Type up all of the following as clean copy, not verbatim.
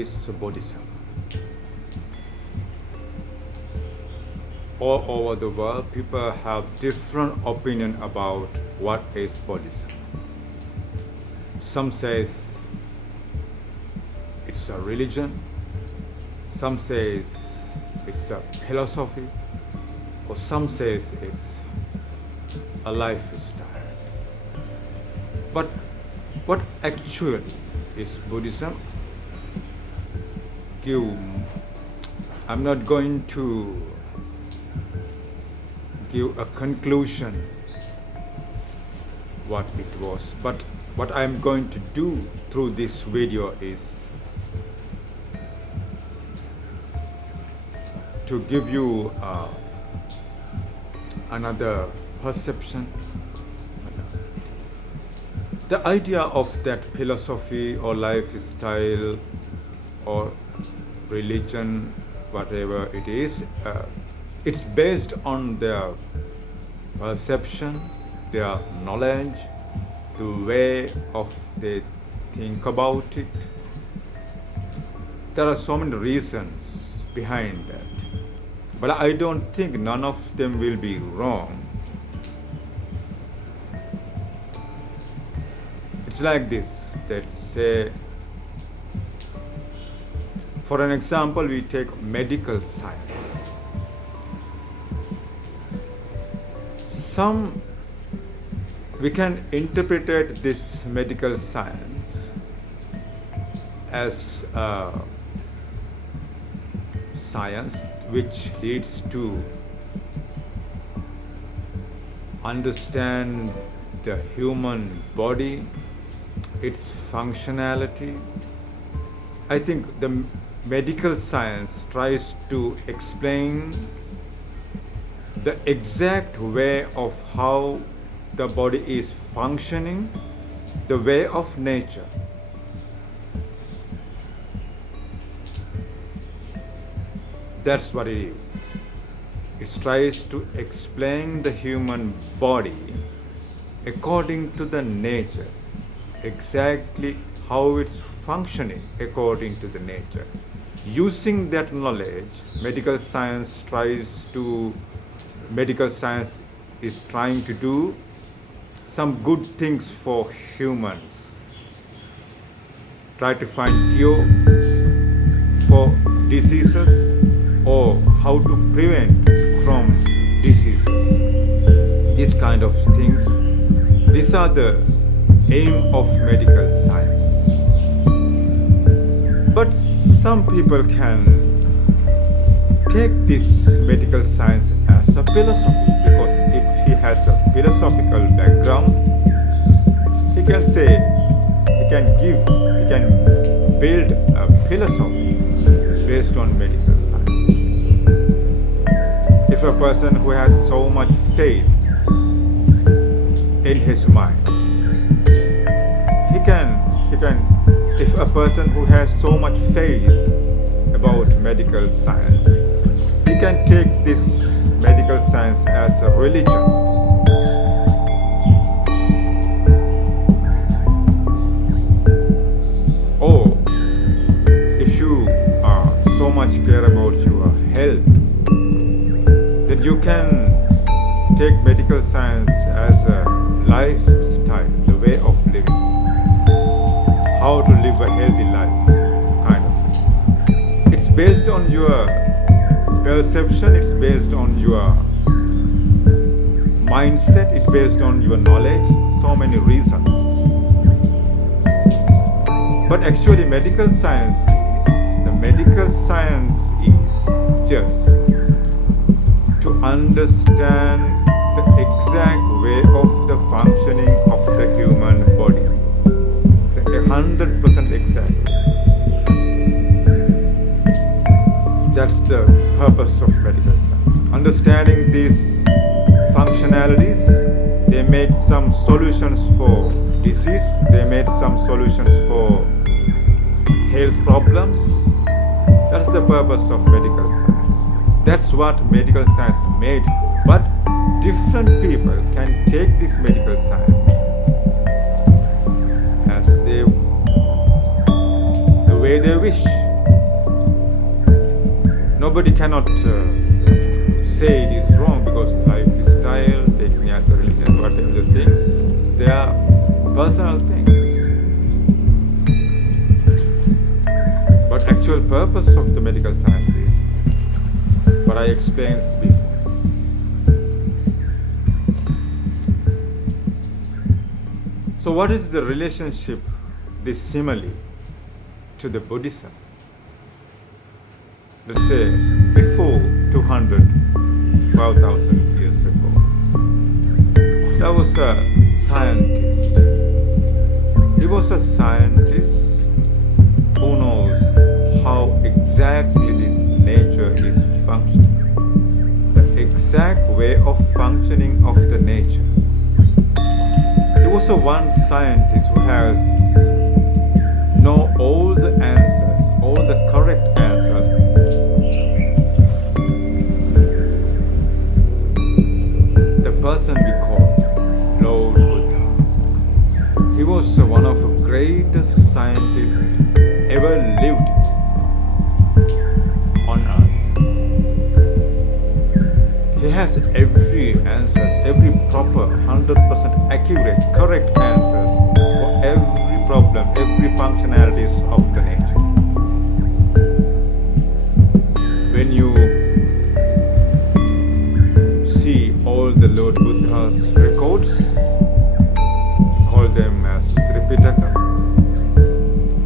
is Buddhism? All over the world, people have different opinion about what is Buddhism. Some says it's a religion, some says it's a philosophy, or some says it's a lifestyle. But what actually is Buddhism? I'm not going to give a conclusion what it was, but what I'm going to do through this video is to give you another perception. The idea of that philosophy or lifestyle or religion, whatever it is, it's based on their perception, their knowledge, the way of they think about it. There are so many reasons behind that, but I don't think none of them will be wrong. It's like this, let's say, for an example, we take medical science. We can interpret this medical science as a science which leads to understand the human body, its functionality. I think the medical science tries to explain the exact way of how the body is functioning, the way of nature. That's what it is. It tries to explain the human body according to the nature, exactly how it's functioning according to the nature. Using that knowledge, medical science is trying to do some good things for humans. Try to find cure for diseases or how to prevent from diseases. These kind of things, these are the aim of medical science. But some people can take this medical science as a philosophy, because if he has a philosophical background, he can build a philosophy based on medical science. If a person who has so much faith in his mind, if a person who has so much faith about medical science, he can take this medical science as a religion. Or if you so much care about your health, then you can take medical science as a lifestyle, the way of living, how to live a healthy life, kind of thing. It's based on your perception, it's based on your mindset, it's based on your knowledge, so many reasons. But actually medical science is just to understand the exact way of the functioning of the human body. 100% exact. That's the purpose of medical science. Understanding these functionalities, they made some solutions for disease, they made some solutions for health problems. That's the purpose of medical science. That's what medical science made for. But different people can take this medical science as the way they wish. Nobody cannot say it is wrong because lifestyle, taking as a religion, whatever the things, it's their personal things. But actual purpose of the medical science is what I explained before. So what is the relationship, this simile, to the Buddhism? Let's say before 5,000 years ago, there was a scientist. He was a scientist who knows how exactly this nature is functioning, the exact way of functioning of the nature. He was a one scientist who has know all the answers, all the correct answers. The person we call Lord Buddha. He was one of the greatest scientists ever lived on earth. He has every answers, every proper, 100% accurate, correct answers for every problem, every functionalities of the nature. When you see all the Lord Buddha's records, call them as Tripitaka,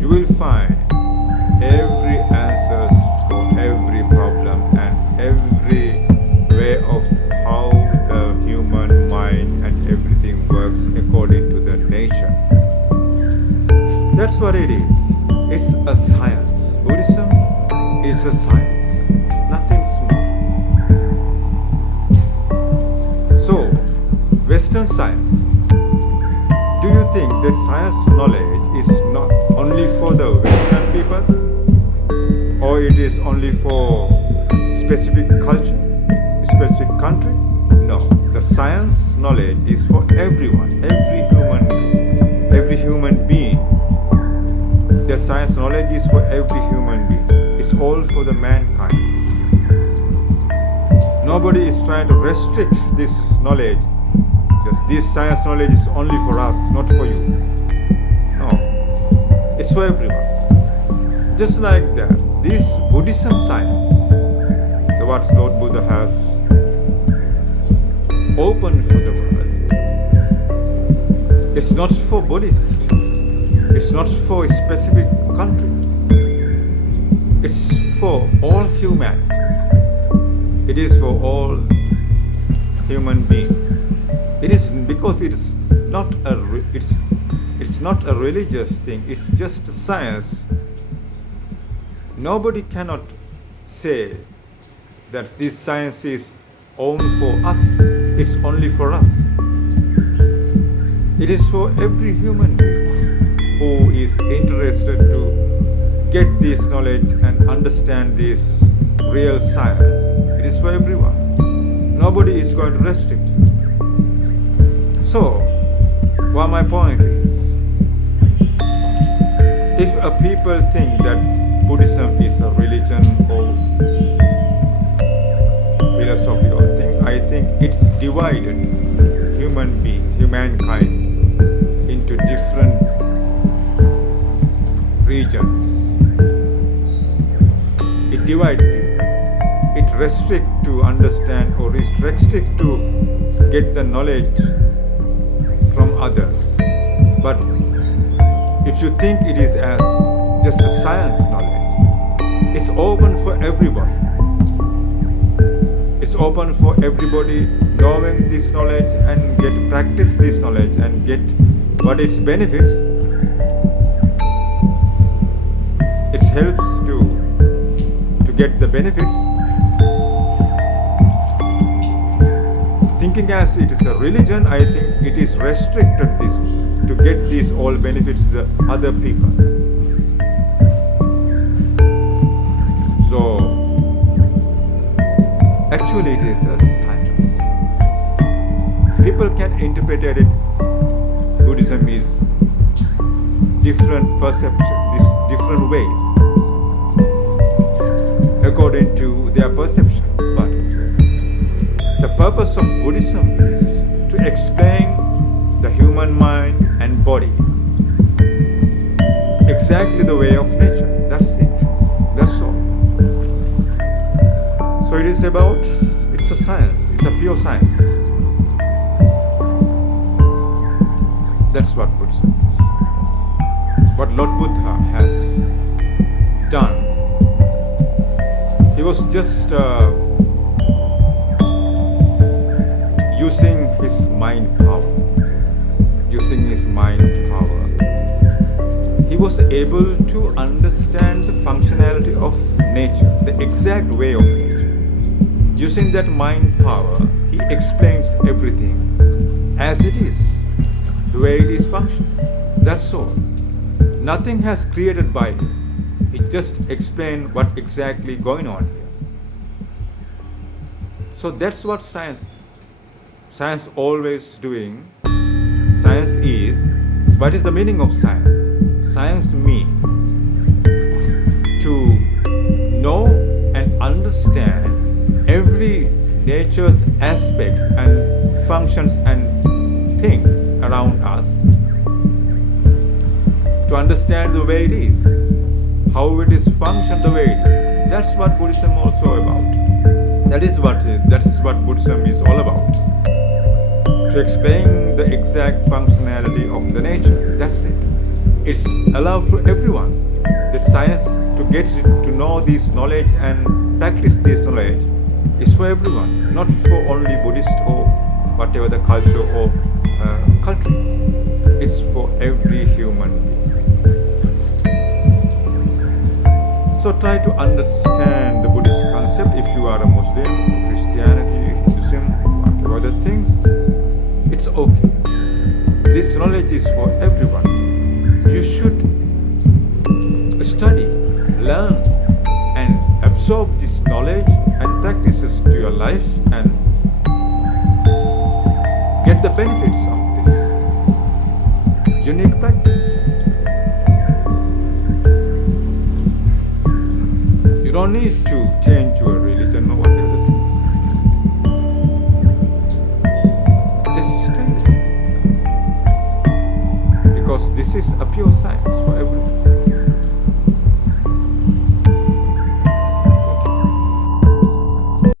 you will find every answers for every problem and every way of how the human mind and everything works according to the nature. That's what it is. It's a science. Buddhism is a science, nothing small. So, Western science, do you think the science knowledge is not only for the Western people, or it is only for specific culture, specific country? No, the science knowledge is for everyone, every human being. The science knowledge is for every human being. It's all for the mankind. Nobody is trying to restrict this knowledge. Just this science knowledge is only for us, not for you. No, it's for everyone. Just like that, this Buddhism science, what Lord Buddha has opened for the world, it's not for Buddhists. It's not for a specific country. It's for all humanity. It is for all human beings. It is because it's not a religious thing. It's just a science. Nobody cannot say that this science is only for us. It's only for us. It is for every human being who is interested to get this knowledge and understand this real science. It is for everyone. Nobody is going to restrict. So, what my point is, if a people think that Buddhism is a religion or philosophy or thing, I think it's divided human beings, humankind into different regions. It divides people. It restricts to understand or restricts to get the knowledge from others. But if you think it is as just a science knowledge, it's open for everybody. It's open for everybody knowing this knowledge and get practice this knowledge and get what its benefits. It helps to get the benefits. Thinking as it is a religion, I think it is restricted this to get these all benefits to the other people. So actually it is a science. People can interpret it. Buddhism is different perception, different ways according to perception. But the purpose of Buddhism is to explain the human mind and body exactly the way of nature. That's it. That's all. So it is about, it's a science, it's a pure science. That's what Buddhism is. What Lord Buddha has done. He was just using his mind power. Using his mind power. He was able to understand the functionality of nature, the exact way of nature. Using that mind power, he explains everything as it is, the way it is functioning. That's all. Nothing has created by him. He just explained what exactly going on here. So that's what science always doing. Science is, what is the meaning of science? Science means to know and understand every nature's aspects and functions and things around us, to understand the way it is, how it is functioned the way it is. That's what Buddhism also about. That is what Buddhism is all about. To explain the exact functionality of the nature. That's it. It's allowed for everyone. The science to get to know this knowledge and practice this knowledge is for everyone, not for only Buddhist or whatever the culture or country. It's for every human being. So try to understand the Buddhist concept. If you are a Muslim, Christianity, Hinduism, whatever the things, it's okay. This knowledge is for everyone. You should study, learn, and absorb this knowledge and practices to your life and get the benefits of this unique practice. You don't need to change your religion or whatever the things. Just stay there. Because this is a pure science for everything.